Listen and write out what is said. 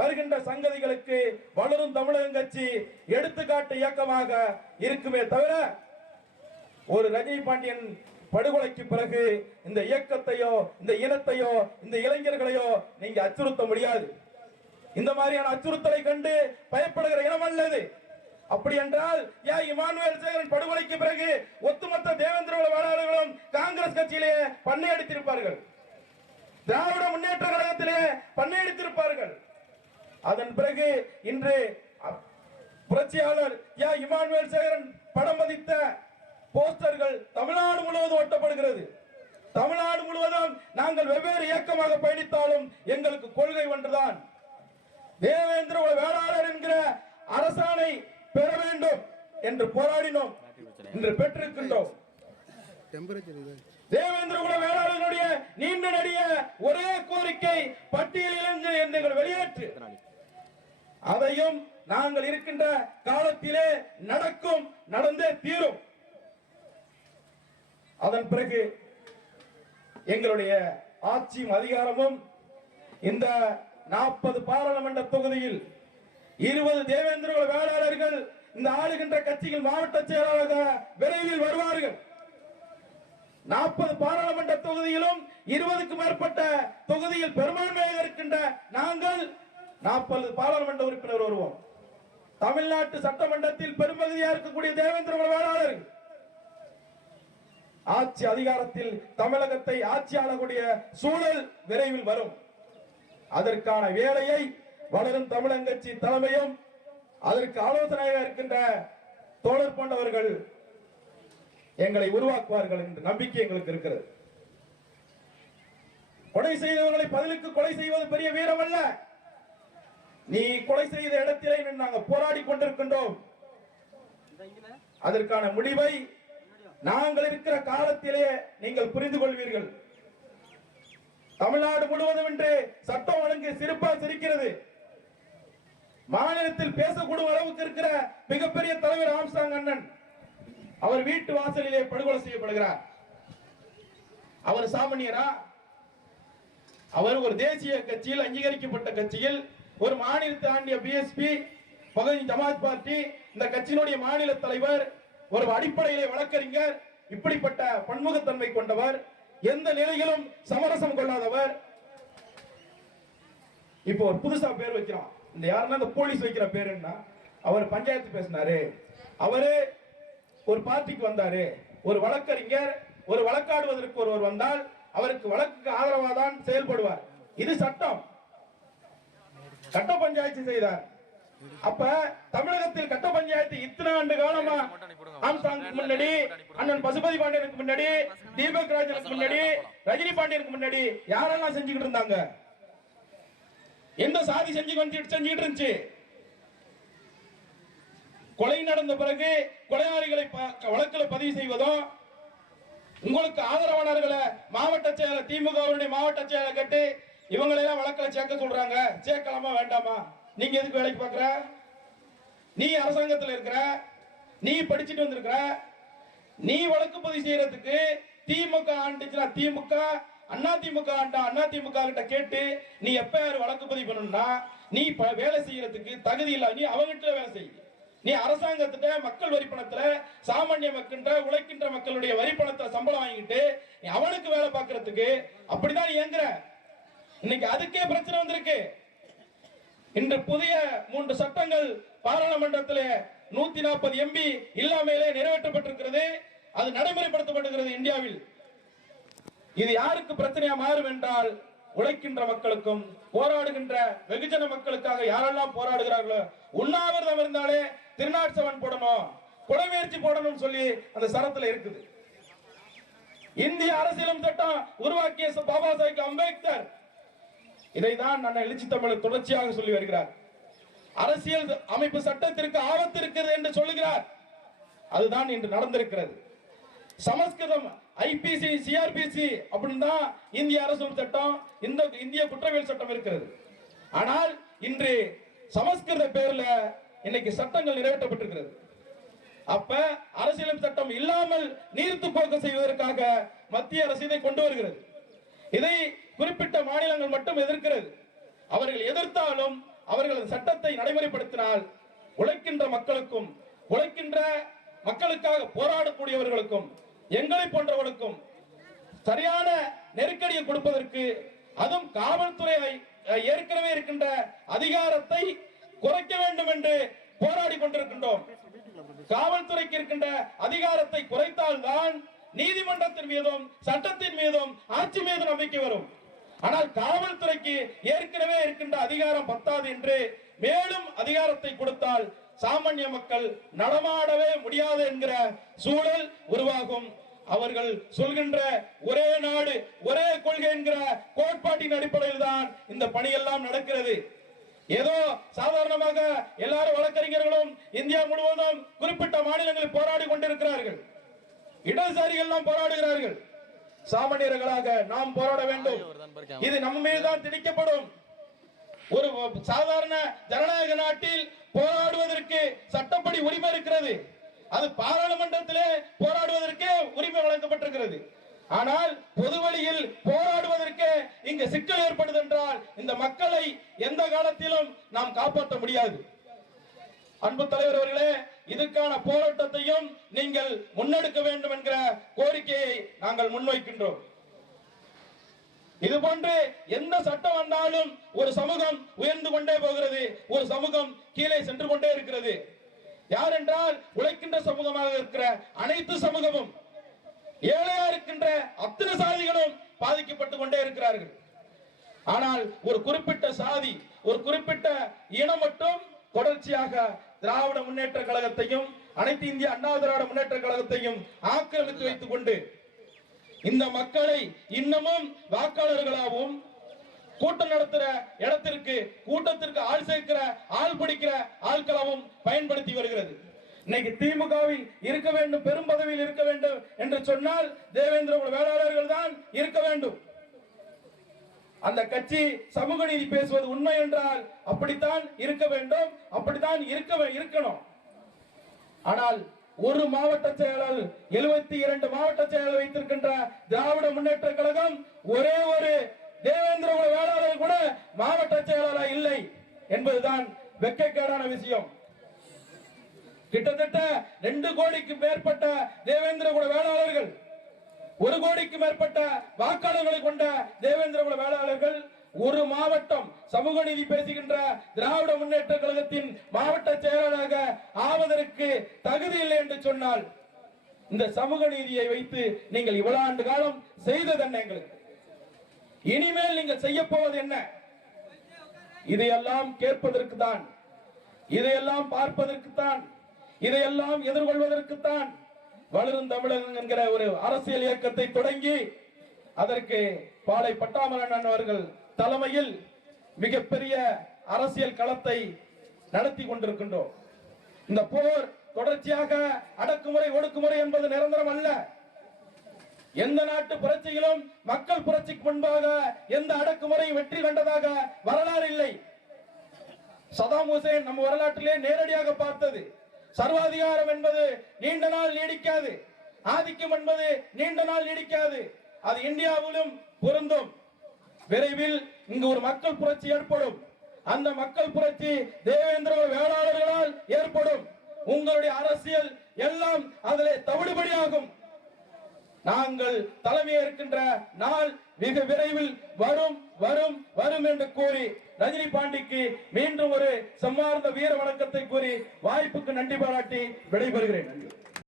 வருகின்ற சங்கதிகளுக்கு வளரும் தமிழகம் கட்சி எடுத்துக்காட்டு இயக்கமாக இருக்குமே தவிர ஒரு ரஜினி பாண்டியன் படுகொலைக்கு பிறகு இந்த இயக்கத்தையோ இந்த இனத்தையோ இந்த இளைஞர்களையோ நீங்க அச்சுறுத்த முடியாது. இந்த மாதிரியான அச்சுறுத்தலை கண்டு பயப்படுகிற இனம் அல்லது. அப்படி என்றால் ஏன் இமானுவேல் சேகரன் படுகொலைக்கு பிறகு ஒட்டுமொத்த தேவேந்திர வேளாளர்களும் காங்கிரஸ் கட்சியிலேயே பண்ணை அடித்திருப்பார்கள். திராவிட முன்னேற்ற கழகத்திலே பண்ணை அடித்திருப்பார்கள். அதன் பிறகு இன்று புரட்சியாளர் யா இமானுவேல் சேகரன் படம் பதித்த போஸ்டர்கள் தமிழ்நாடு முழுவதும் ஒட்டப்படுகிறது. தமிழ்நாடு முழுவதும் நாங்கள் வெவ்வேறு இயக்கமாக பயணித்தாலும் எங்களுக்கு கொள்கை ஒன்றுதான். தேவேந்திர வேளாளர் என்கிற அரசாணை பெற வேண்டும் என்று போராடினோம். இன்று பெற்றிருக்கின்றோம். தேவேந்திர குல வேளாளர்களுடைய நீண்ட நெடிய ஒரே கோரிக்கை பட்டியலிலிருந்து எங்கள் வெளியேற்று. அதையும் நாங்கள் இருக்கின்ற காலத்திலே நடக்கும் நடந்தே தீரும். அதன் பிறகு எங்களுடைய ஆட்சியும் அதிகாரமும் இந்த நாற்பது பாராளுமன்ற தொகுதியில் இருபது தேவேந்திர வேளாளர்கள் இந்த ஆளுகின்ற கட்சியில் மாவட்ட செயலாளராக விரைவில் வருவார்கள். நாற்பது பாராளுமன்ற தொகுதியிலும் இருபதுக்கும் மேற்பட்ட தொகுதியில் பெரும்பான்மையாக இருக்கின்ற நாங்கள் நாற்பது பாராளுமன்ற உறுப்பினர் வருவோம். தமிழ்நாட்டு சட்டமன்றத்தில் பெரும்பகுதியாக இருக்கக்கூடிய தேவேந்திர குல வேளாளர்கள். ஆட்சி அதிகாரத்தில் தமிழகத்தை ஆட்சியாளக்கூடிய சூழல் விரைவில் வரும். அதற்கான வேலையை வளரும் தமிழங்கட்சி தலைமையும் அதற்கு ஆலோசனையாக இருக்கின்ற தோழர் போன்றவர்கள் எங்களை உருவாக்குவார்கள் என்ற நம்பிக்கை எங்களுக்கு இருக்கிறது. கொலை செய்தவர்களை பதிலுக்கு கொலை செய்வது பெரிய வீரம் அல்ல நீ கொலை செய்த இடத்திலே நாங்கள் போராடி கொண்டிருக்கின்றோம். அதற்கான முடிவை நாங்கள் இருக்கிற காலத்திலே நீங்கள் புரிந்து கொள்வீர்கள். தமிழ்நாடு முழுவதும் இன்று சட்டம் ஒழுங்கு சிரிப்பா சிரிக்கிறது. மாநிலத்தில் பேசக்கூடும் அளவுக்கு இருக்கிற மிகப்பெரிய தலைவர் ஆம்சாங் அண்ணன் அவர் வீட்டு வாசலிலே படுகொலை செய்யப்படுகிறார். அவர் சாமானியரா? அவர் ஒரு தேசிய கட்சியில் அங்கீகரிக்கப்பட்ட கட்சியில் ஒரு மாநிலத்தை ஆண்டிய பிஎஸ்பி பகுதி ஜமாத் பார்ட்டி இந்த கட்சியினுடைய மாநில தலைவர் ஒரு அடிப்படையிலே வழக்கறிஞர் இப்படிப்பட்ட பன்முகத்தன்மை கொண்டவர் எந்த நிலையிலும் சமரசம் கொள்ளாதவர். இப்போ ஒரு புதுசா பேர் வைக்கிறோம். இந்த யாருன்னா இந்த போலீஸ் வைக்கிற பேர் என்ன அவர் பஞ்சாயத்து பேசினாரு. அவரு ஒரு பார்ட்டிக்கு வந்தாரு. ஒரு வழக்கறிஞர் ஒரு வழக்காடுவதற்கு ஒருவர் வந்தால் அவருக்கு வழக்குக்கு ஆதரவாக தான் செயல்படுவார். இது சட்டம். கட்ட பஞ்சாயத்து செய்தார். அப்ப தமிழகத்தில் கட்ட பஞ்சாயத்து இத்தனை ஆண்டு காலமா? ஆம்சாங்க்கு முன்னாடி அண்ணன் பசுபதி பாண்டியனுக்கு முன்னாடி தீபக் ராஜனுக்கு முன்னாடி ரஜினி பாண்டியனுக்கு முன்னாடி யாரெல்லாம் செஞ்சுக்கிட்டு இருந்தாங்க? எந்த சாதி செஞ்சு செஞ்சுக்கிட்டு இருந்துச்சு? கொலை நடந்த பிறகு கொலையாளிகளை வழக்கில் வழக்குல பதிவு செய்வதும் உங்களுக்கு ஆதரவாளர்களை மாவட்ட செயலர் திமுகவுடைய மாவட்ட செயலர் கேட்டு இவங்களெல்லாம் வழக்கில் சேர்க்க சொல்றாங்க. சேர்க்கலாமா வேண்டாமா? நீங்க எதுக்கு வேலைக்கு பார்க்குற? நீ அரசாங்கத்தில் இருக்கிற நீ படிச்சுட்டு வந்திருக்கிற நீ வழக்கு பதிவு செய்யறதுக்கு திமுக ஆண்டுச்சுன்னா திமுக அண்ணா திமுக ஆண்டா அண்ணா திமுக கிட்ட கேட்டு நீ எப்ப யார் வழக்கு பதிவு பண்ணணும்னா நீ ப- வேலை செய்யறதுக்கு தகுதி இல்லை நீ அவங்கிட்ட வேலை செய்ய நீ அரசாங்கத்திட்ட மக்கள் வரி பணத்துல சாமானிய மக்கள்கிட்ட உழைக்கின்ற மக்களுடைய வரி பணத்துல சம்பளம் வாங்கிட்டு நீ அவனுக்கு வேலை பார்க்கறதுக்கு அப்படிதான் நீ இயங்குற. இன்னைக்கு அதுக்கே பிரச்சனை வந்திருக்கு. இன்று புதிய மூன்று சட்டங்கள் பாராளுமன்றத்திலே நூத்தி நாற்பது எம்பி இல்லாமையிலே நிறைவேற்றப்பட்டிருக்கிறது. அது நடைமுறைப்படுத்தப்பட்டிருக்கிறது இந்தியாவில். இது யாருக்கு பிரச்சனையா மாறும் என்றால் உழைக்கின்ற மக்களுக்கும் போராடுகின்ற வெகுஜன மக்களுக்காக யாரெல்லாம் போராடுகிறார்களோ உண்ணாவிரதம் இருந்தாலே திருநாட்சவன் போடணும் குடமுயற்சி போடணும் சொல்லி அந்த சரத்துல இருக்குது. இந்திய அரசியலும் சட்டம் உருவாக்கிய ச- பாபா சாஹிப் அம்பேத்கர் இதைதான் நான் எழுச்சி தமிழர் தொடர்ச்சியாக சொல்லி வருகிறார். அரசியல் அமைப்பு சட்டத்திற்கு ஆபத்து இருக்கிறது என்று சொல்லுகிறார். அதுதான் இன்று நடந்திருக்கிறது. சமஸ்கிருதம் ஐபிசி சிஆர்பிசி அப்படின்னு தான் இந்திய அரசு சட்டம் இந்த இந்திய குற்றவியல் சட்டம் இருக்கிறது. ஆனால் இன்று சமஸ்கிருத பேர்ல இன்னைக்கு சட்டங்கள் நிறைவேற்றப்பட்டிருக்கிறது. அப்ப அரசியலும் சட்டம் இல்லாமல் நீர்த்து போக்க செய்வதற்காக மத்திய அரசு இதை கொண்டு வருகிறது. இதை குறிப்பிட்ட மாநிலங்கள் மட்டும் எதிர்க்கிறது. அவர்கள் எதிர்த்தாலும் அவர்களது சட்டத்தை நடைமுறைப்படுத்தினால் உழைக்கின்ற மக்களுக்கும் உழைக்கின்ற மக்களுக்காக போராடக்கூடியவர்களுக்கும் எங்களை போன்றவர்களுக்கும் சரியான நெருக்கடியை கொடுப்பதற்கு அதுவும் காவல்துறை அஹ், ஏற்கனவே இருக்கின்ற அதிகாரத்தை குறைக்க வேண்டும் என்று போராடி கொண்டிருக்கின்றோம். காவல்துறைக்கு இருக்கின்ற அதிகாரத்தை குறைத்தால்தான் நீதிமன்றத்தின் மீதும் சட்டத்தின் மீதும் ஆட்சி மீது நம்பிக்கை வரும். ஆனால் காவல்துறைக்கு ஏற்கனவே இருக்கின்ற அதிகாரம் பத்தாது என்று மேலும் அதிகாரத்தை கொடுத்தால் சாமானிய மக்கள் நடமாடவே முடியாது என்கிற சூழல் உருவாகும். அவர்கள் சொல்கின்ற ஒரே நாடு ஒரே கொள்கை என்கிற கோட்பாட்டின் அடிப்படையில் தான் இந்த பணியெல்லாம் நடக்கிறது. ஏதோ சாதாரணமாக எல்லாரும் வழக்கறிஞர்களும் இந்தியா முழுவதும் குறிப்பிட்ட மாநிலங்களில் போராடி கொண்டிருக்கிறார்கள். இடதுசாரிகள் எல்லாம் போராடுகிறார்கள். சாமானியர்களாக நாம் போராட வேண்டும். இது நம்ம மீது தான் திணிக்கப்படும். ஒரு சாதாரண ஜனநாயக நாட்டில் போராடுவதற்கு சட்டப்படி உரிமை இருக்கிறது. அது பாராளுமன்றத்திலே போராடுவதற்கே உரிமை வழங்கப்பட்டிருக்கிறது. ஆனால் பொது வழியில் போராடுவதற்கு இங்கு சிக்கல் ஏற்படுது என்றால் இந்த மக்களை எந்த காலத்திலும் நாம் காப்பாற்ற முடியாது. அன்பு தலைவர் அவர்களே இதுக்கான போராட்டத்தையும் நீங்கள் முன்னெடுக்க வேண்டும் என்கிற கோரிக்கையை நாங்கள் முன்வைக்கின்றோம். இது போன்று எந்த சட்டம் வந்தாலும் ஒரு சமூகம் உயர்ந்து கொண்டே போகிறது. ஒரு சமூகம் கீழே சென்று கொண்டே இருக்கிறது. யார் என்றால் உழைக்கின்ற சமூகமாக இருக்கிற அனைத்து சமூகமும் ஏழையா இருக்கின்ற அத்தனை சாதிகளும் பாதிக்கப்பட்டு கொண்டே இருக்கிறார்கள். ஆனால் ஒரு குறிப்பிட்ட சாதி ஒரு குறிப்பிட்ட இனம் மட்டும் தொடர்ச்சியாக திராவிட முன்னேற்ற கழகத்தையும் அனைத்து இந்திய அண்ணா திராவிட முன்னேற்ற கழகத்தையும் ஆக்கிரமித்து வைத்துக் கொண்டு இந்த மக்களை இன்னமும் வாக்காளர்களாகவும் கூட்டம் நடத்துற இடத்திற்கு கூட்டத்திற்கு ஆள் சேர்க்கிற ஆள் பிடிக்கிற ஆட்களாகவும் பயன்படுத்தி வருகிறது. இன்னைக்கு திமுகவில் இருக்க வேண்டும் பெரும் பதவியில் இருக்க வேண்டும் என்று சொன்னால் தேவேந்திர வேளாளர்கள் தான் இருக்க வேண்டும். அந்த கட்சி சமூக நீதி பேசுவது உண்மை என்றால் அப்படித்தான் இருக்க வேண்டும் அப்படித்தான் இருக்க வே- இருக்கணும். ஆனால் ஒரு மாவட்ட செயலர் எழுபத்தி இரண்டு மாவட்ட செயலர் வைத்திருக்கின்ற திராவிட முன்னேற்ற கழகம் ஒரே ஒரு தேவேந்திர வேளாளர் கூட மாவட்ட செயலாளர் இல்லை என்பதுதான் வெக்கக்கேடான விஷயம். கிட்டத்தட்ட ரெண்டு கோடிக்கு மேற்பட்ட தேவேந்திர குல வேளாளர்கள் ஒரு கோடிக்கு மேற்பட்ட வாக்காளர்களை கொண்ட தேவேந்திர குல வேளாளர்கள் ஒரு மாவட்டம் சமூக நீதி பேசுகின்ற திராவிட முன்னேற்ற கழகத்தின் மாவட்ட செயலாளராக ஆவதற்கு தகுதி இல்லை என்று சொன்னால் இந்த சமூக நீதியை வைத்து நீங்கள் இவ்வளவு ஆண்டு காலம் செய்தது என்ன எங்களுக்கு? இனிமேல் நீங்கள் செய்ய போவது என்ன? இதையெல்லாம் கேட்பதற்கு தான் இதையெல்லாம் பார்ப்பதற்கு தான் இதையெல்லாம் எதிர்கொள்வதற்கு தான் வளரும் தமிழகம் என்கிற ஒரு அரசியல் இயக்கத்தை தொடங்கி அதற்கு பாலை பட்டாமரன் அவர்கள் தலைமையில் மிகப்பெரிய அரசியல் களத்தை நடத்தி கொண்டிருக்கின்றோம். இந்த போர் தொடர்ச்சியாக அடக்குமுறை ஒடுக்குமுறை என்பது நிரந்தரம் அல்ல. எந்த நாட்டு புரட்சியிலும் மக்கள் புரட்சிக்கு முன்பாக எந்த அடக்குமுறை வெற்றி கண்டதாக வரலாறு இல்லை. சதாம் ஹுசேன் நம்ம வரலாற்றிலே நேரடியாக பார்த்தது. சர்வாதிகாரம் என்பது நீண்ட நாள் நீடிக்காது. ஆதிக்கம் என்பது நீண்ட நாள் நீடிக்காது. அது இந்தியாவிலும் பொருந்தும். விரைவில் இங்கு ஒரு மக்கள் புரட்சி ஏற்படும். அந்த மக்கள் புரட்சி தேவேந்திர வேளாளர்களால் ஏற்படும். உங்களுடைய அரசியல் எல்லாம் அதிலே தவிடுபடியாகும். நாங்கள் தலைமையேற்கின்ற இருக்கின்ற நாள் மிக விரைவில் வரும் வரும் வரும் என்று கூறி ரஜினி பாண்டிக்கு மீண்டும் ஒரு சம்மார்ந்த வீர வணக்கத்தை கூறி வாய்ப்புக்கு நன்றி பாராட்டி விடைபெறுகிறேன். நன்றி